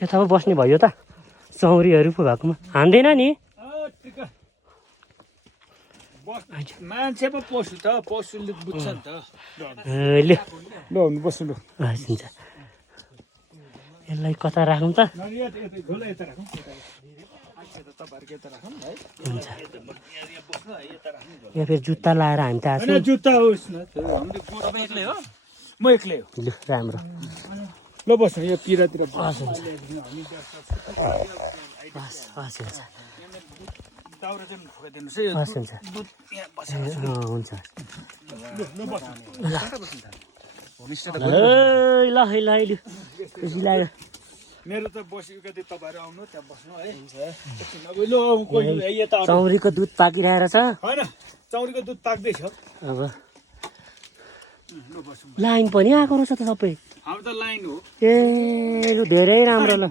यता पो बस्ने भयो त चौरीहरू पो भएकोमा हान्दैन नि मान्छे पो पशु त पशुले बुझ्छ नि त लु ल हुनु बस्नु ल हस् हुन्छ यसलाई कता राखौँ त हुन्छ यहाँ फेरि जुत्ता लाएर हामी त आएको जुत्ता होस् न एक्लै हो म एक्लै हो लु राम्रो ल बस्नु यो पिरातिर हस् हुन्छ हस् हुन्छ दाउरा चाहिँ फुकाइदिनुहोस् है हस् हुन्छ हुन्छ ल है ल है लु खुसी लाग्यो मेरो त बसेको थियो तपाईँहरू आउनु त्यहाँ बस्नु है ल यता चौरीको दुध पाकिरहेर छ होइन चौरीको दुध पाक्दैछ अब लाइन पनि आएको रहेछ त सबै हाम्रो त लाइन हो ए लु धेरै राम्रो ल